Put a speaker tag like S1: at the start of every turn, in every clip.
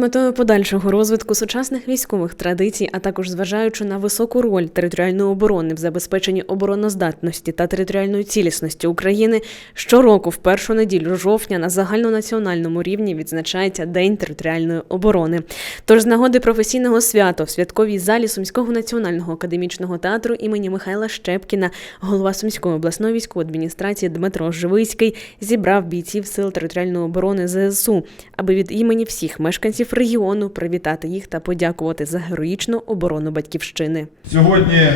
S1: метою подальшого розвитку сучасних військових традицій, а також зважаючи на високу роль територіальної оборони в забезпеченні обороноздатності та територіальної цілісності України, щороку в першу неділю жовтня на загальнонаціональному рівні відзначається День територіальної оборони. Тож з нагоди професійного свята в святковій залі Сумського національного академічного театру імені Михайла Щепкіна, голова Сумської обласної військової адміністрації Дмитро Живицький зібрав бійців сил територіальної оборони ЗСУ, аби від імені всіх мешканців регіону привітати їх та подякувати за героїчну оборону батьківщини.
S2: Сьогодні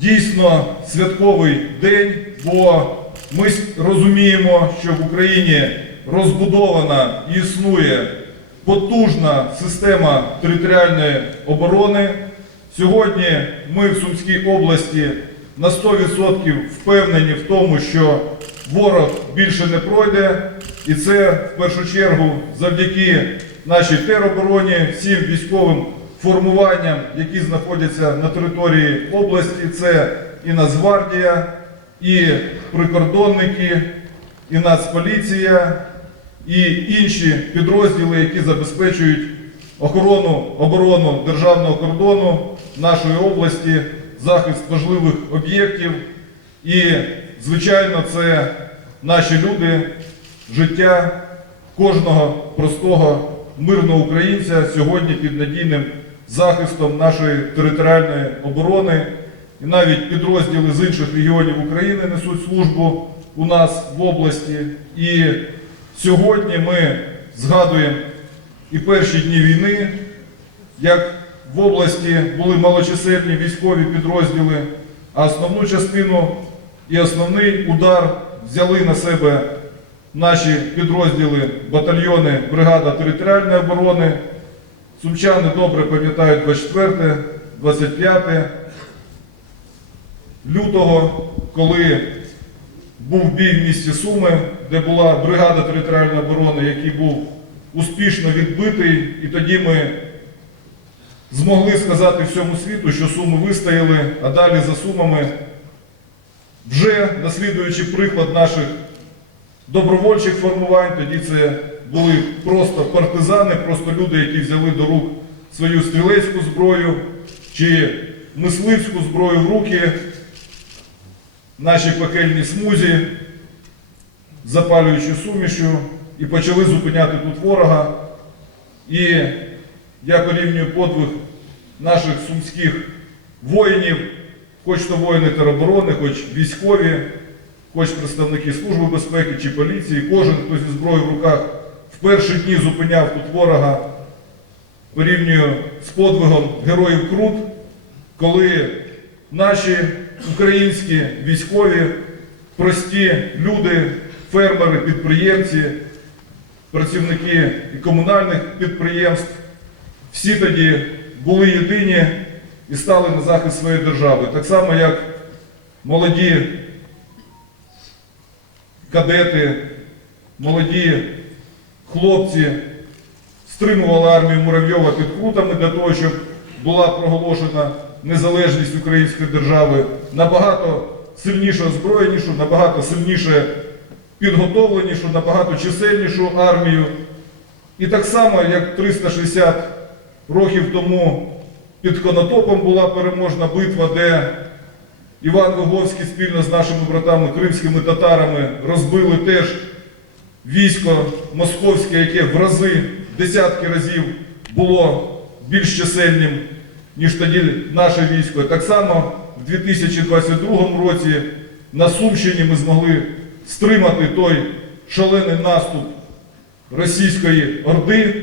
S2: дійсно святковий день, бо ми розуміємо, що в Україні розбудована і існує потужна система територіальної оборони. Сьогодні ми в Сумській області на 100% впевнені в тому, що ворог більше не пройде, і це в першу чергу завдяки нашій теробороні, всім військовим формуванням, які знаходяться на території області. Це і Нацгвардія, і прикордонники, і Нацполіція, і інші підрозділи, які забезпечують охорону оборону державного кордону нашої області, захист важливих об'єктів. І, звичайно, це наші люди, життя кожного простого мирного українця сьогодні під надійним захистом нашої територіальної оборони. І навіть підрозділи з інших регіонів України несуть службу у нас в області. І сьогодні ми згадуємо і перші дні війни, як в області були малочисельні військові підрозділи, а основну частину і основний удар взяли на себе наші підрозділи, батальйони, бригада територіальної оборони. Сумчани добре пам'ятають 24, 25 лютого, коли був бій в місті Суми, де була бригада територіальної оборони, який був успішно відбитий, і тоді ми змогли сказати всьому світу, що Суми вистояли, а далі за Сумами, вже наслідуючи приклад наших добровольчих формувань, тоді це були просто партизани, просто люди, які взяли до рук свою стрілецьку зброю чи мисливську зброю в руки, наші пекельні смузі, запалюючи сумішю, і почали зупиняти тут ворога. І я порівнюю подвиг наших сумських воїнів, хоч то воїни тероборони, хоч військові, хоч представники Служби безпеки чи поліції, кожен, хто зі зброєю в руках в перші дні зупиняв тут ворога, порівнюю з подвигом героїв Крут, коли наші українські військові, прості люди, фермери, підприємці, працівники і комунальних підприємств, всі тоді були єдині і стали на захист своєї держави. Так само, як молоді кадети, молоді хлопці стримували армію Муравйова під Крутами для того, щоб була проголошена незалежність української держави набагато сильніше озброєнішу, набагато сильніше підготовленішу, набагато чисельнішу армію. І так само, як 360 років тому під Конотопом була переможна битва, де Іван Виговський спільно з нашими братами кримськими татарами розбили теж військо московське, яке в рази, десятки разів було більш чисельним, ніж тоді наше військо. Так само в 2022 році на Сумщині ми змогли стримати той шалений наступ російської орди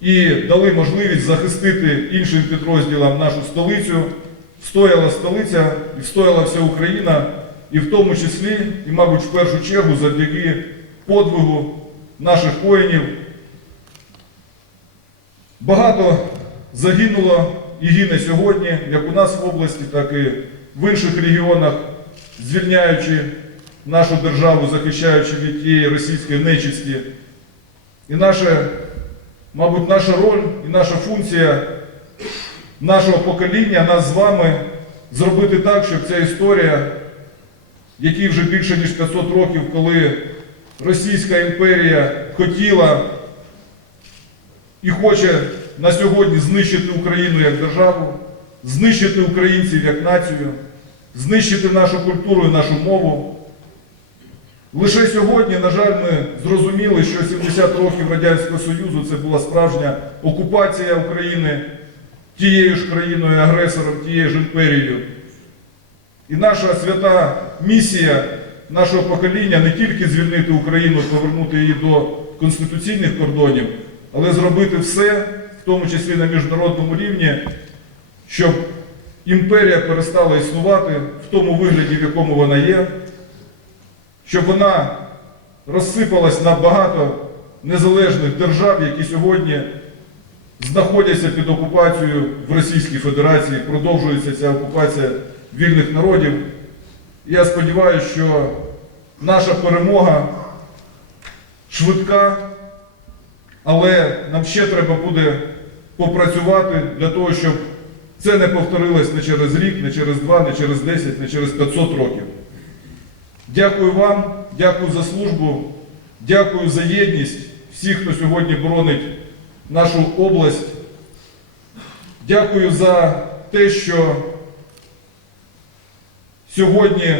S2: і дали можливість захистити іншим підрозділам нашу столицю. Стояла столиця і стояла вся Україна, і в тому числі, і, мабуть, в першу чергу завдяки подвигу наших воїнів. Багато загинуло і гине сьогодні, як у нас в області, так і в інших регіонах, звільняючи нашу державу, захищаючи від тієї російської нечисті. І наша, мабуть, наша роль і наша функція нашого покоління, нас з вами, зробити так, щоб ця історія, якій вже більше ніж 500 років, коли Російська імперія хотіла і хоче на сьогодні знищити Україну як державу, знищити українців як націю, знищити нашу культуру і нашу мову. Лише сьогодні, на жаль, ми зрозуміли, що 70 років Радянського Союзу це була справжня окупація України тією ж країною агресором, тією ж імперією. І наша свята місія нашого покоління не тільки звільнити Україну, повернути її до конституційних кордонів, але зробити все, в тому числі на міжнародному рівні, щоб імперія перестала існувати в тому вигляді, в якому вона є, щоб вона розсипалась на багато незалежних держав, які сьогодні знаходяться під окупацією в Російській Федерації, продовжується ця окупація вільних народів. Я сподіваюся, що наша перемога швидка, але нам ще треба буде попрацювати для того, щоб це не повторилось не через рік, не через два, не через 10, не через 500 років. Дякую вам, дякую за службу, дякую за єдність всіх, хто сьогодні боронить нашу область. Дякую за те, що сьогодні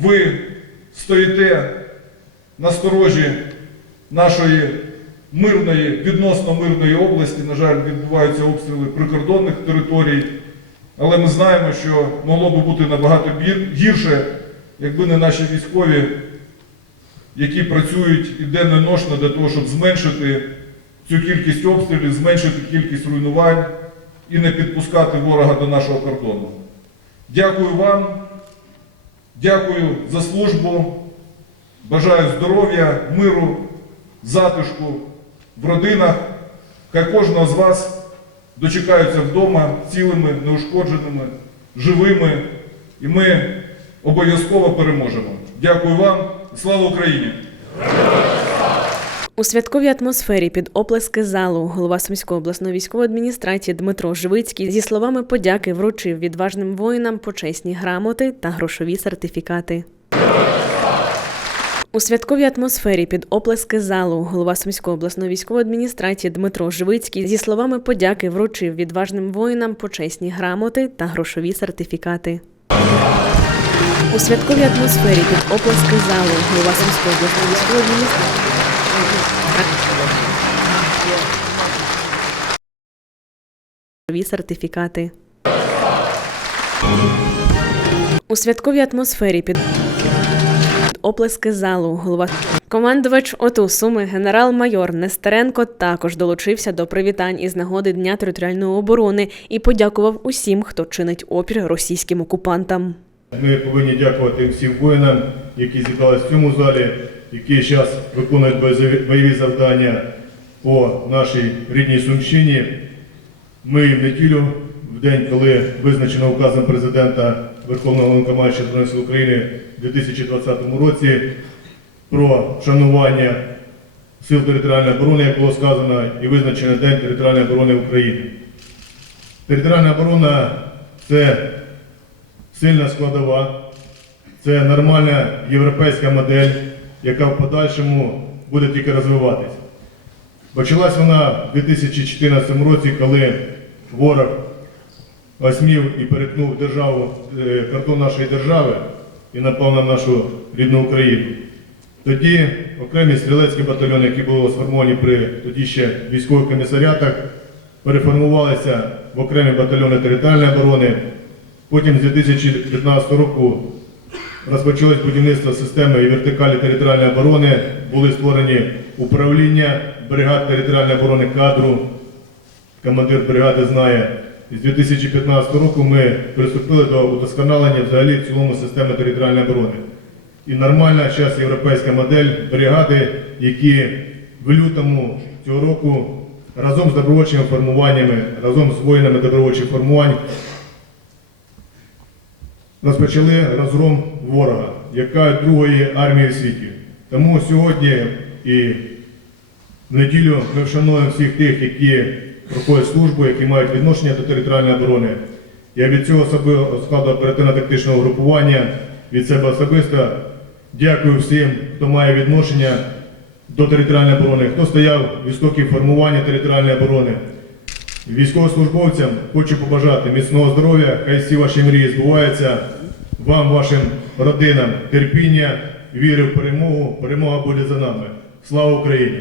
S2: ви стоїте на сторожі нашої мирної, відносно мирної області. На жаль, відбуваються обстріли прикордонних територій, але ми знаємо, що могло би бути набагато гірше, якби не наші військові, які працюють і денно для того, щоб зменшити цю кількість обстрілів, зменшити кількість руйнувань і не підпускати ворога до нашого кордону. Дякую вам, дякую за службу. Бажаю здоров'я, миру, затишку в родинах. Хай кожного з вас дочекаються вдома цілими, неушкодженими, живими, і ми обов'язково переможемо. Дякую вам слава Україні!
S1: У святковій атмосфері під оплески залу голова Сумської обласної військової адміністрації Дмитро Живицький зі словами подяки вручив відважним воїнам почесні грамоти та грошові сертифікати. У святковій атмосфері під оплески залу голова Сумської обласної військової адміністрації Дмитро Живицький зі словами подяки вручив відважним воїнам почесні грамоти та грошові сертифікати. У святковій атмосфері під оплески залу голова Сумської обласної військової адміністрації Нові сертифікати. У святковій атмосфері під оплески залу голова командувач ОТУ Суми генерал-майор Нестеренко також долучився до привітань із нагоди Дня територіальної оборони і подякував усім, хто чинить опір російським окупантам.
S3: Ми повинні дякувати всім воїнам, які зібралися в цьому залі, які зараз виконують бойові- завдання по нашій рідній Сумщині. Ми в неділю, в день, коли визначено указом президента Верховного Головнокомандуюча Збройних України у 2020 році про вшанування сил територіальної оборони, як було сказано, і визначено День територіальної оборони України. Територіальна оборона це сильна складова, це нормальна європейська модель, яка в подальшому буде тільки розвиватися. Почалась вона в 2014 році, коли ворог осмів і перетнув державу, е, кордон нашої держави і напав на нашу рідну Україну. Тоді окремі стрілецькі батальйони, які були сформовані при тоді ще військових комісаріатах, переформувалися в окремі батальйони територіальної оборони. Потім з 2015 року розпочалось будівництво системи і вертикалі територіальної оборони, були створені управління бригад територіальної оборони кадру. Командир бригади знає. З 2015 року ми приступили до удосконалення взагалі в цілому системи територіальної оборони. І нормальна зараз європейська модель бригади, які в лютому цього року разом з добровольчими формуваннями, разом з воїнами добровольчих формувань розпочали розгром ворога, яка другої армії в світі. Тому сьогодні і в неділю ми вшануємо всіх тих, які проходять службу, які мають відношення до територіальної оборони. Я від цього складу оперативно-тактичного групування від себе особисто дякую всім, хто має відношення до територіальної оборони, хто стояв в істоків формування територіальної оборони. Військовослужбовцям хочу побажати міцного здоров'я, хай всі ваші мрії збуваються. Вам, вашим родинам, терпіння, віри в перемогу. Перемога буде за нами. Слава Україні!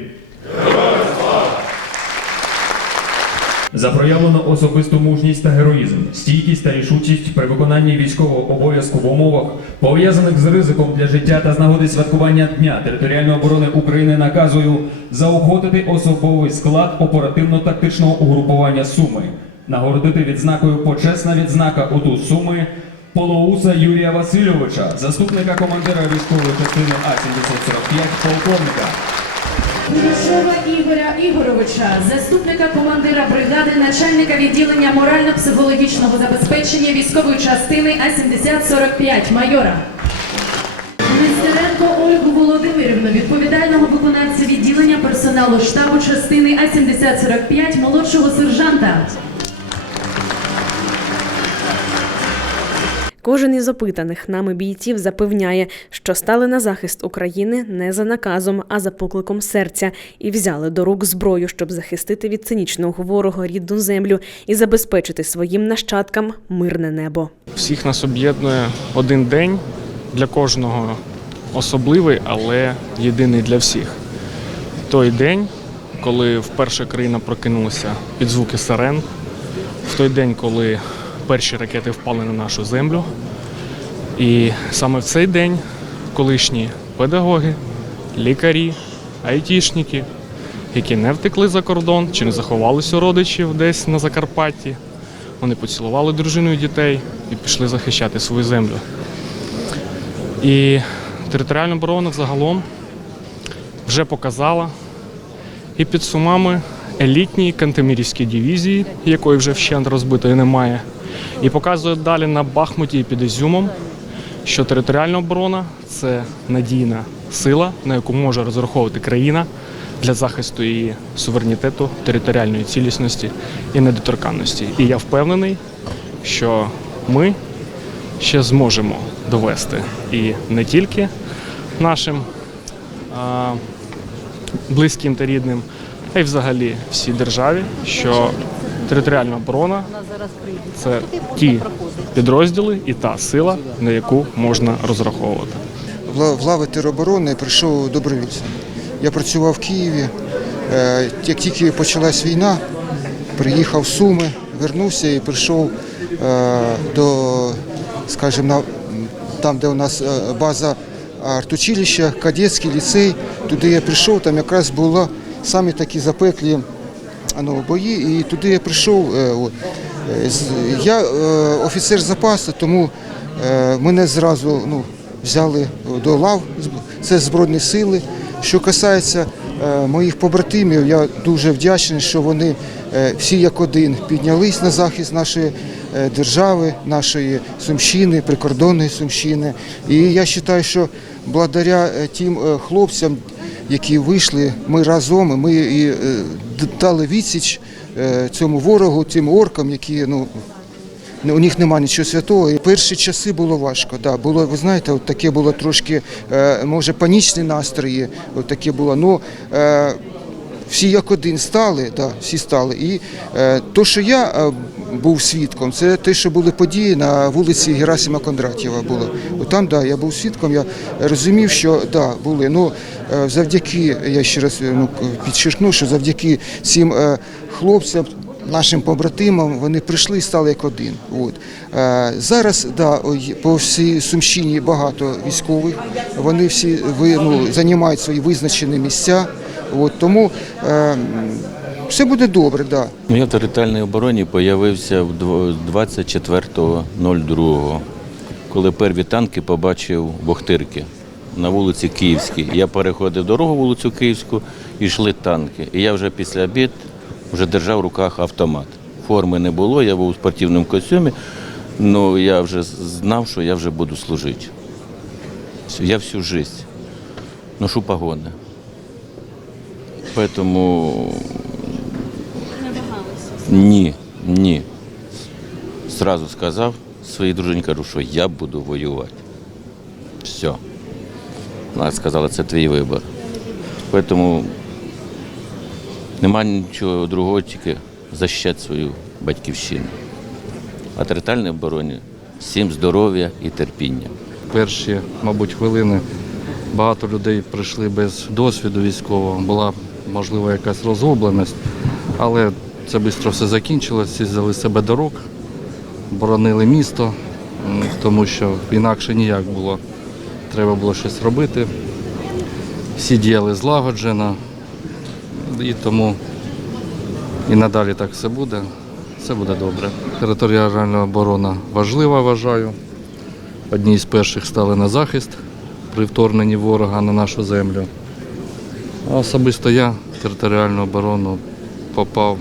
S4: За проявлену особисту мужність та героїзм, стійкість та рішучість при виконанні військового обов'язку в умовах, пов'язаних з ризиком для життя та з нагоди святкування Дня територіальної оборони України наказую заохотити особовий склад оперативно-тактичного угрупування Суми, нагородити відзнакою почесна відзнака ОТУ Суми Полоуса Юрія Васильовича, заступника командира військової частини А-7045, полковника.
S5: Кулішова Ігоря Ігоровича, заступника командира бригади, начальника відділення морально-психологічного забезпечення військової частини А-7045, майора. Нестеренко Ольгу Володимирівну, відповідального виконавця відділення персоналу штабу частини А-7045, молодшого сержанта.
S1: Кожен із опитаних нами бійців запевняє, що стали на захист України не за наказом, а за покликом серця, і взяли до рук зброю, щоб захистити від цинічного ворога рідну землю і забезпечити своїм нащадкам мирне небо.
S6: Всіх нас об'єднує один день для кожного особливий, але єдиний для всіх. Той день, коли вперше країна прокинулася під звуки сирен, в той день, коли перші ракети впали на нашу землю. І саме в цей день колишні педагоги, лікарі, айтішники, які не втекли за кордон чи не заховалися у родичів десь на Закарпатті, вони поцілували дружину і дітей і пішли захищати свою землю. І територіальна оборона взагалом вже показала і під сумами елітній Кантемірівській дивізії, якої вже вщент розбитої немає, і показує далі на Бахмуті і під Ізюмом, що територіальна оборона це надійна сила, на яку може розраховувати країна для захисту її суверенітету, територіальної цілісності і недоторканності. І я впевнений, що ми ще зможемо довести і не тільки нашим а, близьким та рідним, а й взагалі всій державі, що територіальна оборона це ті підрозділи і та сила, на яку можна розраховувати.
S7: в лави тероборони прийшов добровольцем. Я працював в Києві. Е, Як тільки почалась війна, приїхав в Суми, вернувся і прийшов е, до, скажімо, там, де у нас е, база артучилища, кадетський ліцей. Туди я прийшов, там якраз було самі такі запеклі ну, бої, і туди я прийшов. е. Е, Я е, офіцер запасу, тому е, мене зразу ну, взяли до лав, це Збройні сили. Що касається е, моїх побратимів, я дуже вдячний, що вони е, всі як один піднялись на захист нашої е, держави, нашої Сумщини, прикордонної Сумщини. І я вважаю, що благодаря е, тим е, хлопцям, які вийшли, ми разом, ми і е, дали відсіч е, цьому ворогу, тим оркам, які ну. У них немає нічого святого. І перші часи було важко. Да, було, ви знаєте, от таке було трошки, е, може, панічні настрої. От таке було. Ну, всі як один стали, да, всі стали. І то, що я був свідком, це те, що були події на вулиці Герасима Кондратєва. Було. От там, да, я був свідком, я розумів, що да, були. Ну, е, завдяки, я ще раз е, ну, підчеркну, що завдяки цим е, хлопцям, нашим побратимам, вони прийшли і стали як один. От. Зараз да, по всій Сумщині багато військових, вони всі ви, ну, займають свої визначені місця. От, тому е, все буде добре. Да.
S8: Ну, Я в територіальній обороні з'явився 24.02, коли перві танки побачив в Охтирки на вулиці Київській. Я переходив дорогу вулицю Київську і йшли танки. І я вже після обід вже держав в руках автомат. Форми не було, я був у спортивному костюмі, але я вже знав, що я вже буду служити. Я всю життя ношу погони. Поэтому ні, ні. Сразу сказав своїй дружині, кажу, що я буду воювати. Все. Вона сказала, це твій вибір. Тому немає нічого другого, тільки захищати свою батьківщину. А територіальній обороні всім здоров'я і терпіння.
S9: перші, мабуть, хвилини багато людей прийшли без досвіду військового. Була можливо якась розгубленість, але це швидко все закінчилось, всі взяли себе до рук, боронили місто, тому що інакше ніяк було. Треба було щось робити. Всі діяли злагоджено, і тому і надалі так все буде. Все буде добре. Територіальна оборона важлива, вважаю одні з перших стали на захист при вторгненні ворога на нашу землю. А особисто я в територіальну оборону попав,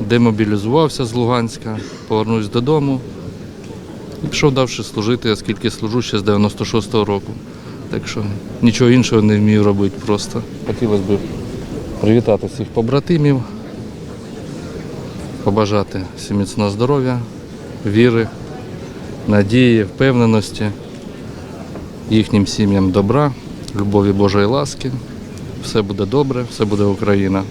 S9: демобілізувався з Луганська, повернувся додому і пішов далі служити, оскільки служу ще з 96-го року. Так що нічого іншого не вмію робити просто. Хотілося б привітати всіх побратимів, побажати всім міцного здоров'я, віри, надії, впевненості, їхнім сім'ям добра, любові Божої ласки. Все буде добре, все буде Україна.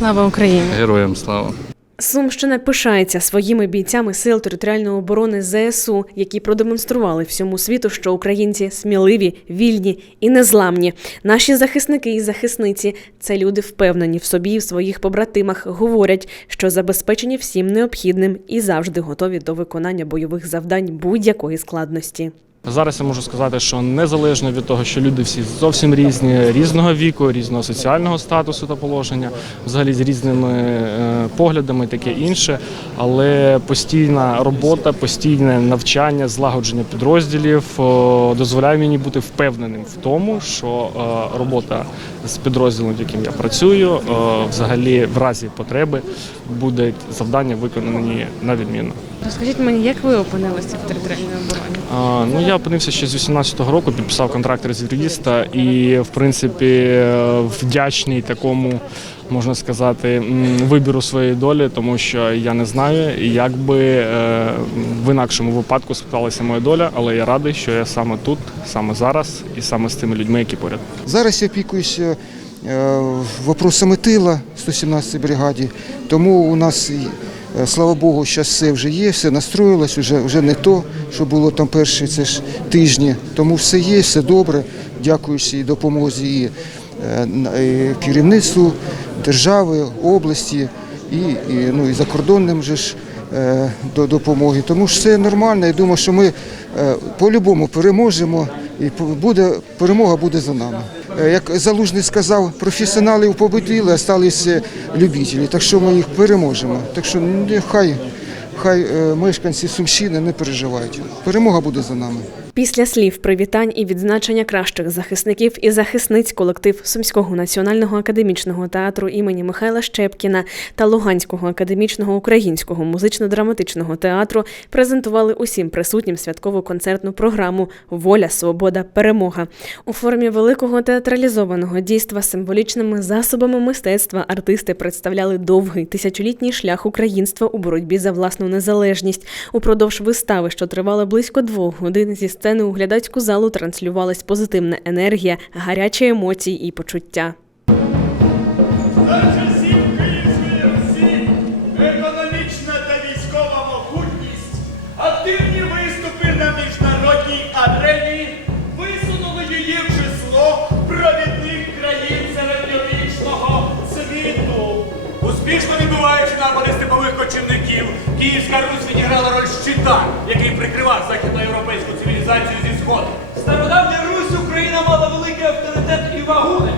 S1: Слава Україні!
S9: Героям слава!
S1: Сумщина пишається своїми бійцями сил територіальної оборони ЗСУ, які продемонстрували всьому світу, що українці сміливі, вільні і незламні. Наші захисники і захисниці це люди впевнені в собі і в своїх побратимах. Говорять, що забезпечені всім необхідним і завжди готові до виконання бойових завдань будь-якої складності.
S6: Зараз я можу сказати, що незалежно від того, що люди всі зовсім різні, різного віку, різного соціального статусу та положення, взагалі з різними е, поглядами, таке інше, але постійна робота, постійне навчання, злагодження підрозділів дозволяє мені бути впевненим в тому, що е, робота з підрозділом, в яким я працюю, е, взагалі в разі потреби будуть завдання виконані на відмінно.
S1: Розкажіть мені, як ви опинилися в територіальній обороні?
S6: Я опинився ще з 18-го року, підписав контракт резервіста і, в принципі, вдячний такому, можна сказати, вибіру своєї долі, тому що я не знаю, як би е, в інакшому випадку склалася моя доля, але я радий, що я саме тут, саме зараз і саме з тими людьми, які поряд.
S7: Зараз я опікуюся е, вопросами тила 117-й бригаді, тому у нас, слава Богу, зараз все вже є, все настроїлось, вже, вже не то, що було там перші це ж тижні. Тому все є, все добре. Дякуючи і допомозі і, е, і керівництву держави, області і, і, ну, і закордонним же ж е, до допомоги. Тому ж все нормально. Я думаю, що ми е, по-любому переможемо і буде, перемога буде за нами. Е, Як Залужний сказав, професіоналів побудили, а сталися любителі. Так що ми їх переможемо. Так що нехай хай е, мешканці Сумщини не переживають. Перемога буде за нами.
S1: Після слів привітань і відзначення кращих захисників і захисниць колектив Сумського національного академічного театру імені Михайла Щепкіна та Луганського академічного українського музично-драматичного театру презентували усім присутнім святкову концертну програму Воля, свобода, перемога у формі великого театралізованого дійства символічними засобами мистецтва. Артисти представляли довгий тисячолітній шлях українства у боротьбі за власну незалежність. Упродовж вистави, що тривала близько двох годин, зі сцени у глядацьку залу транслювалась позитивна енергія, гарячі емоції і почуття.
S10: paura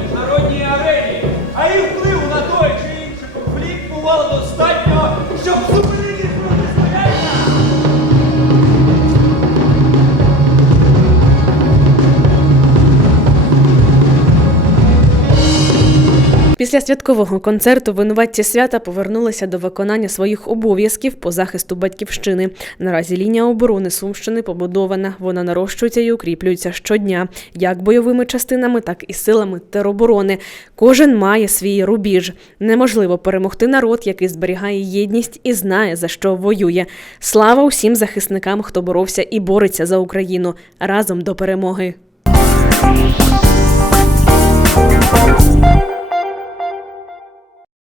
S1: Після святкового концерту винуватці свята повернулися до виконання своїх обов'язків по захисту батьківщини. Наразі лінія оборони Сумщини побудована. Вона нарощується і укріплюється щодня, як бойовими частинами, так і силами тероборони. Кожен має свій рубіж. Неможливо перемогти народ, який зберігає єдність і знає за що воює. Слава усім захисникам, хто боровся і бореться за Україну разом до перемоги.